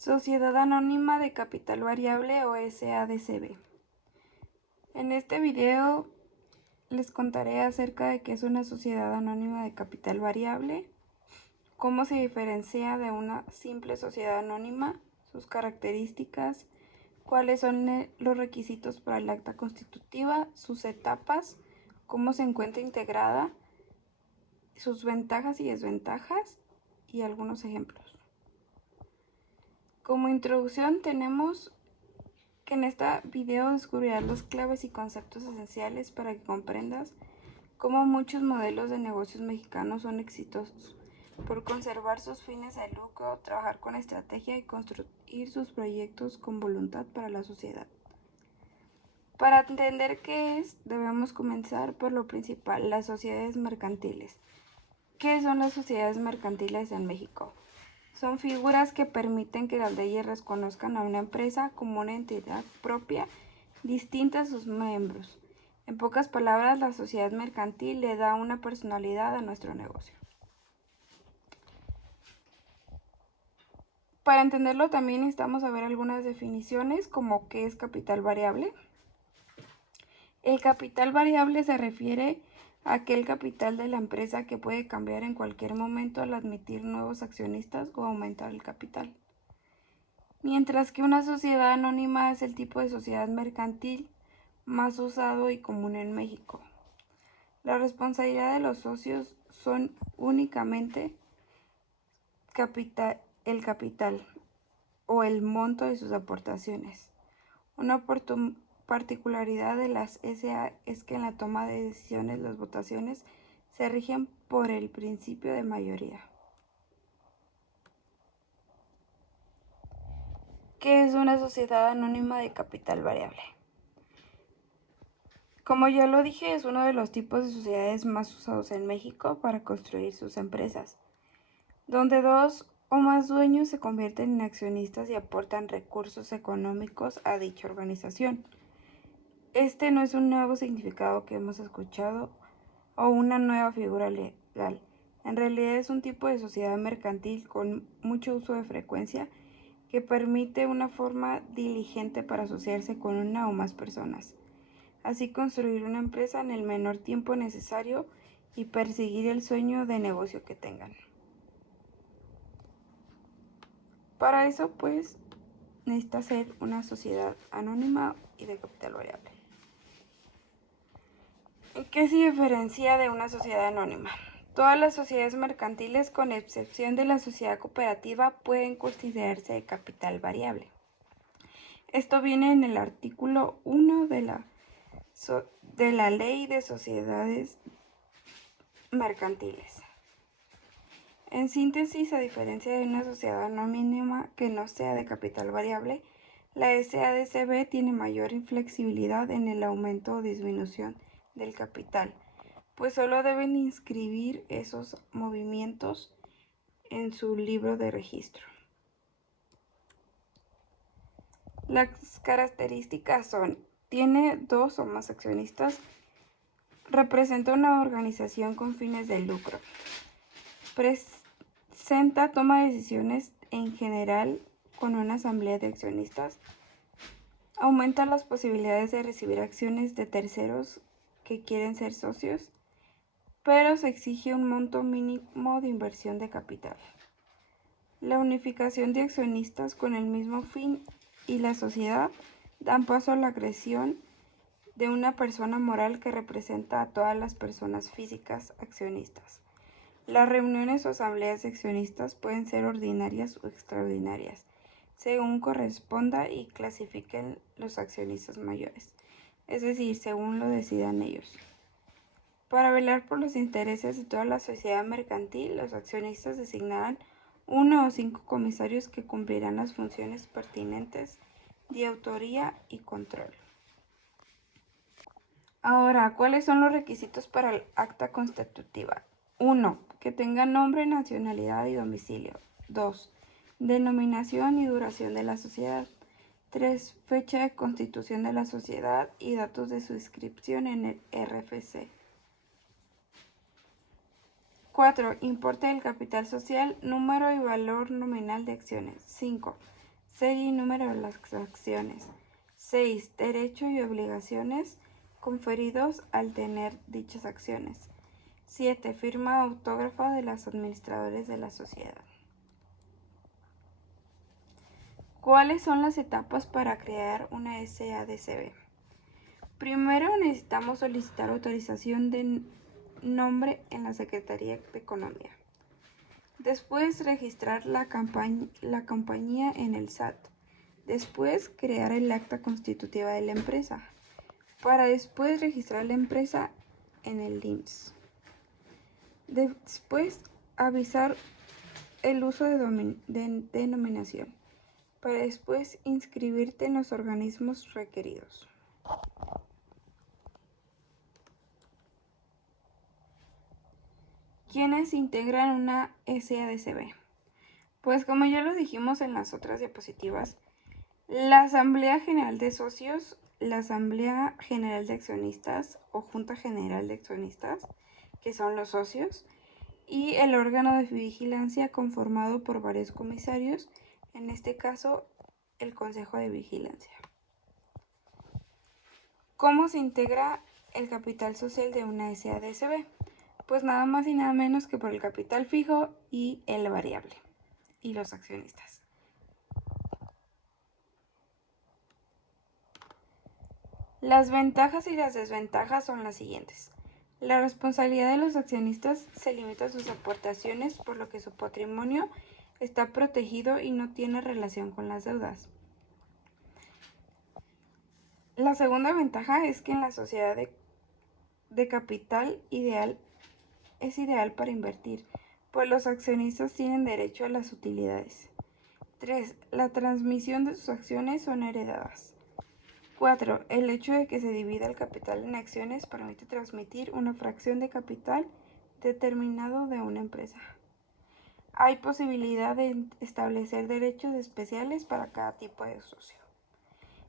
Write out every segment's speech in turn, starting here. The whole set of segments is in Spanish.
Sociedad Anónima de Capital Variable o SADCB. En este video les contaré acerca de qué es una sociedad anónima de capital variable, cómo se diferencia de una simple sociedad anónima, sus características, cuáles son los requisitos para el acta constitutiva, sus etapas, cómo se encuentra integrada, sus ventajas y desventajas y algunos ejemplos. Como introducción tenemos que en este video descubrirás las claves y conceptos esenciales para que comprendas cómo muchos modelos de negocios mexicanos son exitosos por conservar sus fines de lucro, trabajar con estrategia y construir sus proyectos con voluntad para la sociedad. Para entender qué es, debemos comenzar por lo principal, las sociedades mercantiles. ¿Qué son las sociedades mercantiles en México? Son figuras que permiten que las leyes reconozcan a una empresa como una entidad propia, distinta a sus miembros. En pocas palabras, la sociedad mercantil le da una personalidad a nuestro negocio. Para entenderlo también necesitamos saber algunas definiciones como qué es capital variable. El capital variable se refiere a aquel capital de la empresa que puede cambiar en cualquier momento al admitir nuevos accionistas o aumentar el capital. Mientras que una sociedad anónima es el tipo de sociedad mercantil más usado y común en México. La responsabilidad de los socios son únicamente el capital o el monto de sus aportaciones. Una particularidad de las SA es que en la toma de decisiones las votaciones se rigen por el principio de mayoría. ¿Qué es una sociedad anónima de capital variable? Como ya lo dije, es uno de los tipos de sociedades más usados en México para construir sus empresas, donde dos o más dueños se convierten en accionistas y aportan recursos económicos a dicha organización. Este no es un nuevo significado que hemos escuchado o una nueva figura legal. En realidad es un tipo de sociedad mercantil con mucho uso de frecuencia que permite una forma diligente para asociarse con una o más personas, así construir una empresa en el menor tiempo necesario y perseguir el sueño de negocio que tengan. Para eso, pues, necesita ser una sociedad anónima y de capital variable. ¿En qué se diferencia de una sociedad anónima? Todas las sociedades mercantiles, con excepción de la sociedad cooperativa, pueden considerarse de capital variable. Esto viene en el artículo 1 de la Ley de Sociedades Mercantiles. En síntesis, a diferencia de una sociedad anónima que no sea de capital variable, la SADCB tiene mayor inflexibilidad en el aumento o disminución del capital, pues solo deben inscribir esos movimientos en su libro de registro. Las características son: tiene dos o más accionistas, representa una organización con fines de lucro, presenta toma de decisiones en general con una asamblea de accionistas, aumenta las posibilidades de recibir acciones de terceros que quieren ser socios, pero se exige un monto mínimo de inversión de capital. La unificación de accionistas con el mismo fin y la sociedad dan paso a la creación de una persona moral que representa a todas las personas físicas accionistas. Las reuniones o asambleas de accionistas pueden ser ordinarias o extraordinarias, según corresponda y clasifiquen los accionistas mayores, es decir, según lo decidan ellos. Para velar por los intereses de toda la sociedad mercantil, los accionistas designarán 1 o 5 comisarios que cumplirán las funciones pertinentes de autoría y control. Ahora, ¿cuáles son los requisitos para el acta constitutiva? 1. Que tenga nombre, nacionalidad y domicilio. 2. Denominación y duración de la sociedad. 3. Fecha de constitución de la sociedad y datos de su inscripción en el RFC. 4. Importe del capital social, número y valor nominal de acciones. 5. Serie y número de las acciones. 6. Derecho y obligaciones conferidos al tener dichas acciones. 7. Firma autógrafa de los administradores de la sociedad. ¿Cuáles son las etapas para crear una SADCB? Primero necesitamos solicitar autorización de nombre en la Secretaría de Economía. Después registrar la compañía en el SAT. Después crear el acta constitutiva de la empresa. Para después registrar la empresa en el IMSS. Después avisar el uso de denominación. Para después inscribirte en los organismos requeridos. ¿Quiénes integran una SADCB? Pues como ya lo dijimos en las otras diapositivas, la Asamblea General de Socios, la Asamblea General de Accionistas o Junta General de Accionistas, que son los socios, y el órgano de vigilancia conformado por varios comisarios, en este caso el Consejo de Vigilancia. ¿Cómo se integra el capital social de una SADCB? Pues nada más y nada menos que por el capital fijo y el variable, y los accionistas. Las ventajas y las desventajas son las siguientes. La responsabilidad de los accionistas se limita a sus aportaciones, por lo que su patrimonio está protegido y no tiene relación con las deudas. La segunda ventaja es que en la sociedad de capital es ideal para invertir, pues los accionistas tienen derecho a las utilidades. 3. La transmisión de sus acciones son heredadas. 4. El hecho de que se divida el capital en acciones permite transmitir una fracción de capital determinado de una empresa. Hay posibilidad de establecer derechos especiales para cada tipo de socio.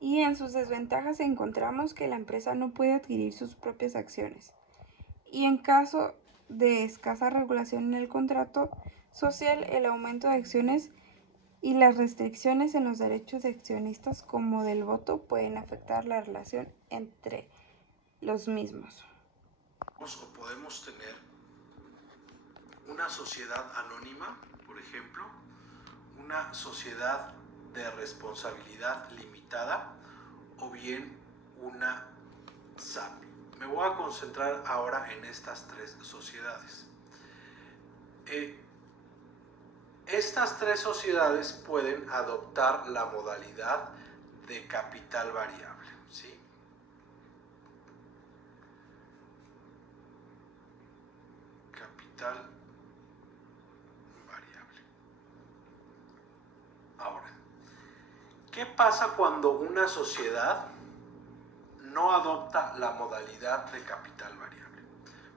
Y en sus desventajas encontramos que la empresa no puede adquirir sus propias acciones. Y en caso de escasa regulación en el contrato social, el aumento de acciones y las restricciones en los derechos de accionistas como del voto pueden afectar la relación entre los mismos. O podemos tener una sociedad anónima, por ejemplo, una sociedad de responsabilidad limitada o bien una SAP. Me voy a concentrar ahora en estas tres sociedades. Estas tres sociedades pueden adoptar la modalidad de capital variable, ¿sí? Capital variable. Ahora, ¿qué pasa cuando una sociedad no adopta la modalidad de capital variable?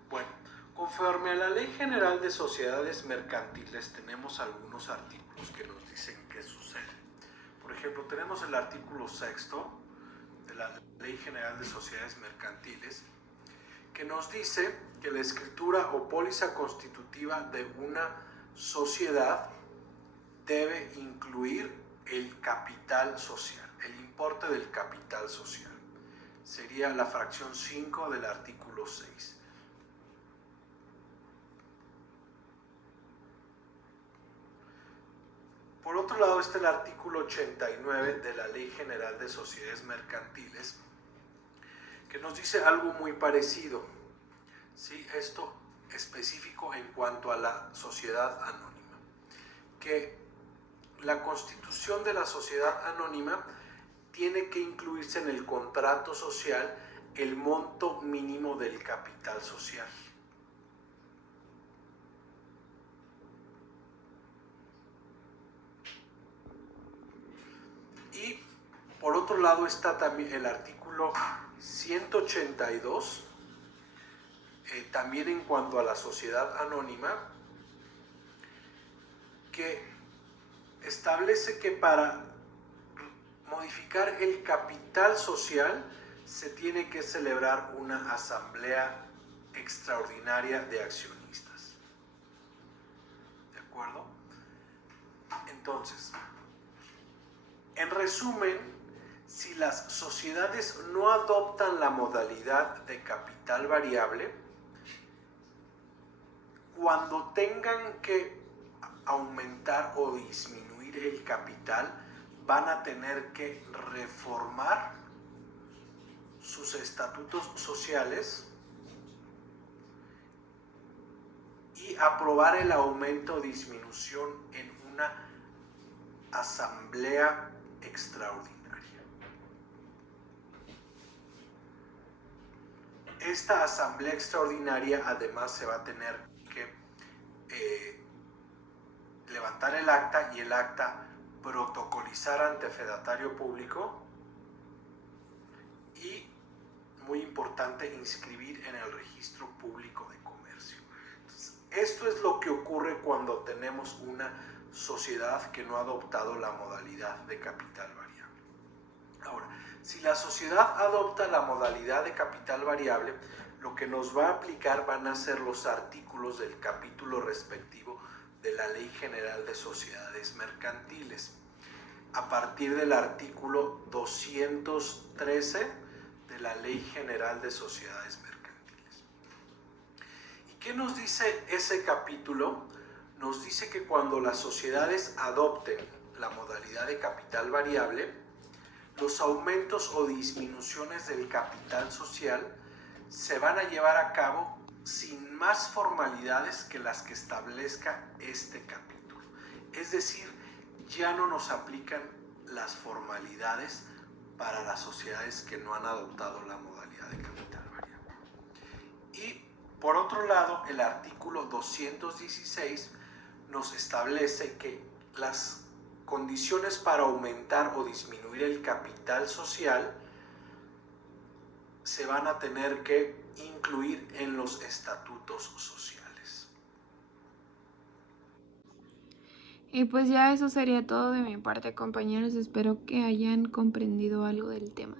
Bueno, conforme a la Ley General de Sociedades Mercantiles tenemos algunos artículos que nos dicen qué sucede. Por ejemplo, tenemos el artículo 6 de la Ley General de Sociedades Mercantiles que nos dice que la escritura o póliza constitutiva de una sociedad debe incluir el capital social, el importe del capital social. Sería la fracción 5 del artículo 6. Por otro lado está el artículo 89 de la Ley General de Sociedades Mercantiles, que nos dice algo muy parecido, ¿sí? Esto específico en cuanto a la sociedad anónima, que la constitución de la sociedad anónima tiene que incluirse en el contrato social el monto mínimo del capital social. Y por otro lado está también el artículo 182, también en cuanto a la sociedad anónima, que establece que para modificar el capital social se tiene que celebrar una asamblea extraordinaria de accionistas. ¿De acuerdo? Entonces, En resumen, si las sociedades no adoptan la modalidad de capital variable, cuando tengan que aumentar o disminuir el capital, van a tener que reformar sus estatutos sociales y aprobar el aumento o disminución en una asamblea extraordinaria. Esta asamblea extraordinaria además se va a tener que levantar el acta y el acta protocolizar ante fedatario público y, muy importante, inscribir en el registro público de comercio. Entonces, esto es lo que ocurre cuando tenemos una sociedad que no ha adoptado la modalidad de capital variable. Ahora, si la sociedad adopta la modalidad de capital variable, lo que nos va a aplicar van a ser los artículos del capítulo respectivo de la Ley General de Sociedades Mercantiles. A partir del artículo 213 de la Ley General de Sociedades Mercantiles. ¿Y qué nos dice ese capítulo? Nos dice que cuando las sociedades adopten la modalidad de capital variable, los aumentos o disminuciones del capital social se van a llevar a cabo sin más formalidades que las que establezca este capítulo. Es decir, ya no nos aplican las formalidades para las sociedades que no han adoptado la modalidad de capital variable. Y por otro lado, el artículo 216 nos establece que las condiciones para aumentar o disminuir el capital social se van a tener que incluir en los estatutos sociales. Y pues ya eso sería todo de mi parte, compañeros. Espero que hayan comprendido algo del tema.